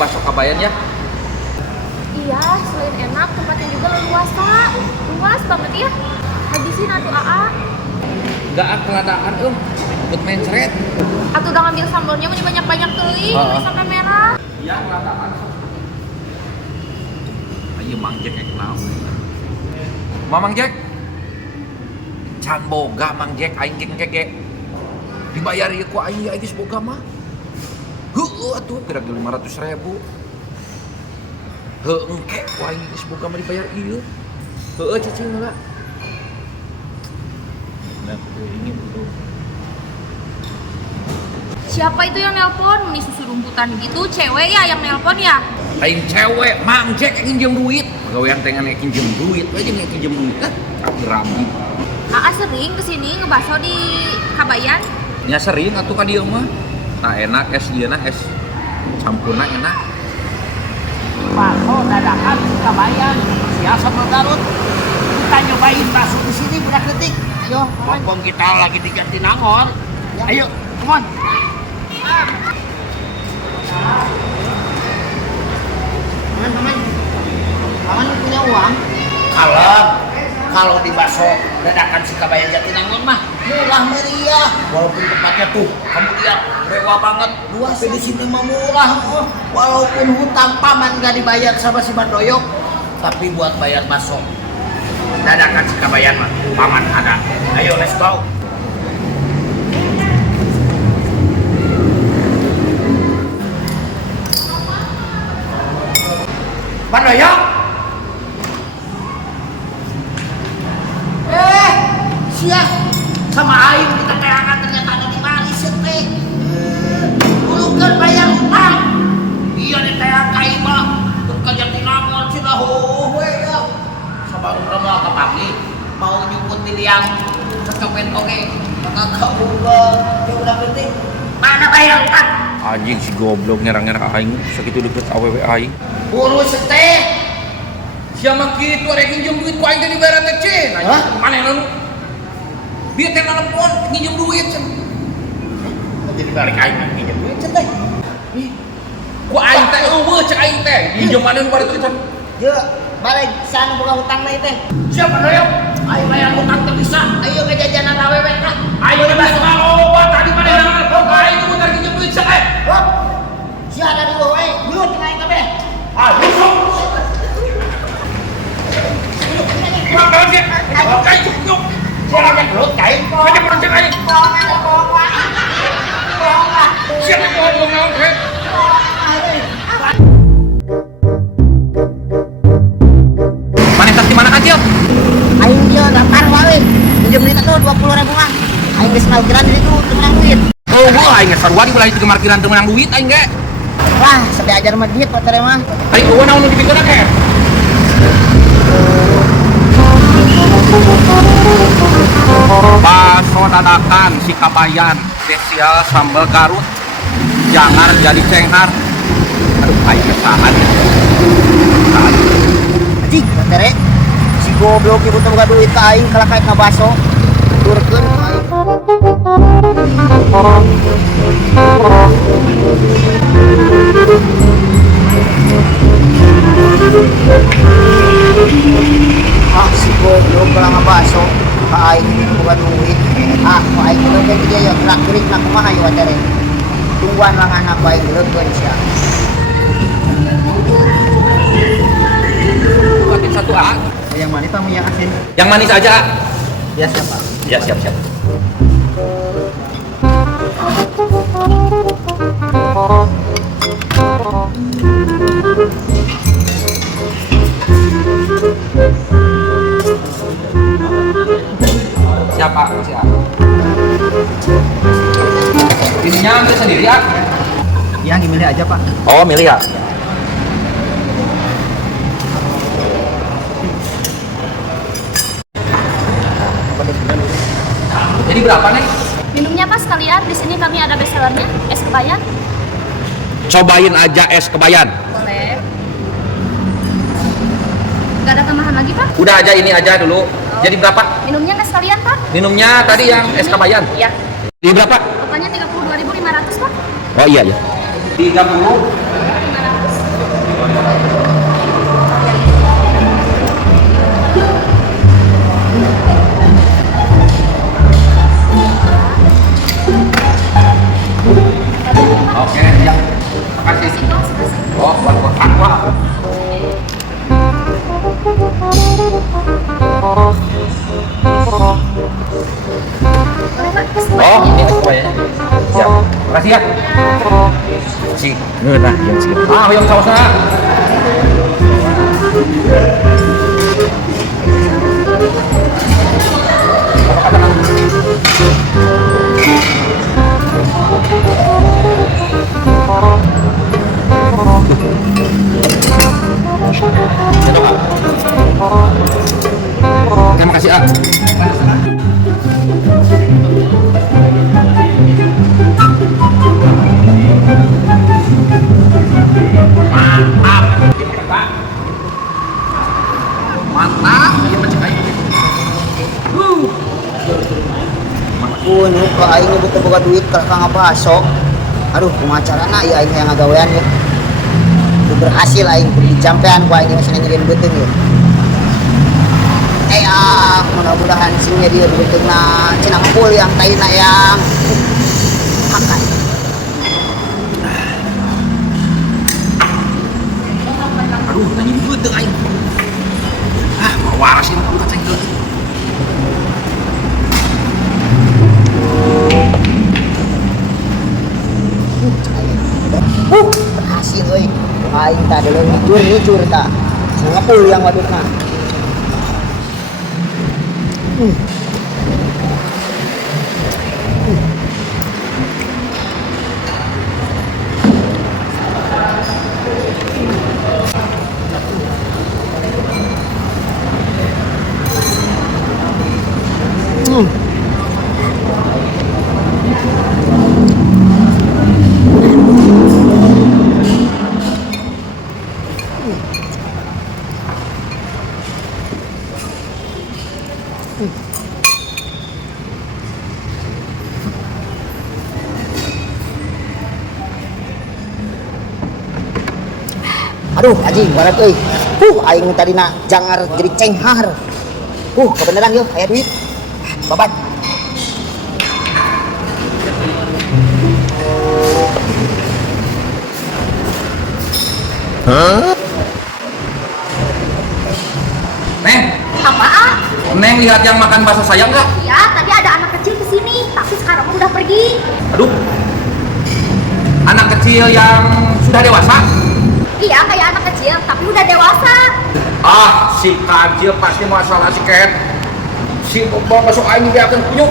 bakso Kabayan ya. Iya, selain enak, tempatnya juga leluasa. Luas banget ya. Habisin atuh AA. Enggak keladaan buat main seret. Atuh udah ngambil sambalnya mah banyak-banyak teuing, sampai merah. Iya keladaan. Ayo Mang Jack yang kenal. Mang Jack. Can boga Mang Jack aing gege. Dibayar ieu ku aing geus boga mah. Heueuh atuh kira 500.000. Heueuh engke ku aing geus boga mah dibayar ieu. Heueuh cicing heula. Nah, ingin dulu. Siapa itu yang nelpon? Nih susu rumputan gitu, cewek ya yang nelpon ya? Lain cewek, Mang Jack yang pinjam duit. Gawean teh ngan pinjam duit, aja nih pinjam duit. Rabi. AA sering kesini ngebaso di Kabayan. Nya sering atuh ka dieu mah. Nah enak es ieu na es campurna enak. Bakso dadakan Kabayan, sia sama Garut. Kita nyobain bakso di sini budak detik. Ayo, mumpung kita lagi di Jatinangor. Ayo, come on. Teman-teman, kamu punya uang? Kalau di bakso dadakan si Kabayan Jatinangor mah murah meriah. Walaupun tempatnya tuh kamu lihat mewah banget, luas di sini mah murah. Walaupun hutang paman gak dibayar sama si Bandoyok, tapi buat bayar bakso dadakan si Kabayan mah paman ada. Ayo let's go. Bandoyok. Siap sama aing kita teangan ternyata ada di Malaysia teh. Ulungkeun bayar hutang. Iya di teang ka imah keur Jatinangor Cidahu we ya. Sabangun mah kapagi mau nyumput di liang cocopet oge. Maka kaulah ya udah penting. Mana bayar hutang? Anjing si goblok nyerang-nyerang aing sakitu deket awewe aing. Urus teh. Siapa kitu arek pinjam duit ku aing teh dibayar teh cen. Maneh nu biar teh nelpon pinjam duit cen. Jadi balik aing pinjam duit cen teh. Ku aing teh eueuh cek aing teh. Pinjam maneh nu bari teh cen. Yuk, balik sana boga hutang na teh. Siapa doyok? Ayo bayar hutang teh bisa. Ayo ke jajanan awewe tah. Aing teh basa loba tadi maneh nelpon ka aing teh tadi pinjam duit cek. Hop. Si ada di bawah yuk tengah aing kabeh. Ayo sok. Kurang banget ya. Kain yuk. Siapa yang gelut kain? Aja percaya aing. Siapa yang ngomong naon teh? Maneh tas di mana Acil? Aing dia daftar wae. Pinjam duit tuh 20.000 mah. Aing geus parkiran di ditu teu menang duit. Oh, gua aing sarua di belahi teu parkiran teu menang duit aing ge. Wah, sampai ajar mah diet motor mah. Aing eueuh naon nu dipikeun ke? Bakso dadakan si Kabayan spesial sambal Garut. Jangan jadi cenghar. Aduh, aing kesahan. Anjing, motor si goblok ibu teu boga duit ka aing kalau kayak ka baso. Turkeun aing. Ah, si goblok kalau ngabaso ka aing teu boga duit. Ah, ku aing teu ge dia ya gerak-gerik na kumaha ya watere. Tungguan lang anak ku aing leukeun sia. Buatin satu A. Yang manis apa yang asin? Yang manis aja. Ya siapa? Ya, siap. Siapa? Siapa? Ininya ambil sendiri ya? Ya, milih aja Pak. Oh, milih ya? Jadi berapa nih? Minumnya apa sekalian? Di sini kami ada bestsellernya, es Kabayan. Cobain aja es Kabayan. Boleh. Gak ada tambahan lagi Pak? Udah aja ini aja dulu. Jadi berapa? Minumnya nggak sekalian Pak? Minumnya tadi yang es Kabayan. Iya. Di berapa? Totalnya 32.500 Pak. Oh iya ya. 30. 500. Oke, ya. Makasih. Oh, buat aqua. Oh, ini aquanya. Siap. Makasih ya. Si, nah, yang sih. Ah, yang sausnya. Terima kasih, ah. Mantap, iya macam aing. Kuno ka aing butuh boga duit ka ngabasok. Aduh, pengacarana ya aing yang ngagawean ya. Itu berhasil aing di campean ku aing masih nyediain beuteung ya. Mudah-mudahan singnya dia beuteungna cenah ngepul yang taina yang makan. Aduh, tadi beuteung aing. Ah, mau waras ini kan ceng teu. Berhasil euy. Aing tah dulu nyucur tah. Cenah ngepul yang wadukna. Aduh, anjing, barat euy. Aing tadina jangar jadi cenghar. Kebeneran yo, aya duit. Babat. Neng, Apaan? Neng lihat yang makan bakso saya nggak? Ya, tadi ada anak kecil kesini, tapi sekarang udah pergi. Aduh, anak kecil yang sudah dewasa? Iya, kayak anak kecil, tapi udah dewasa. Ah, si kajil pasti masalah si Ket. Si bawa bakso aing dibiarkan kunyuk.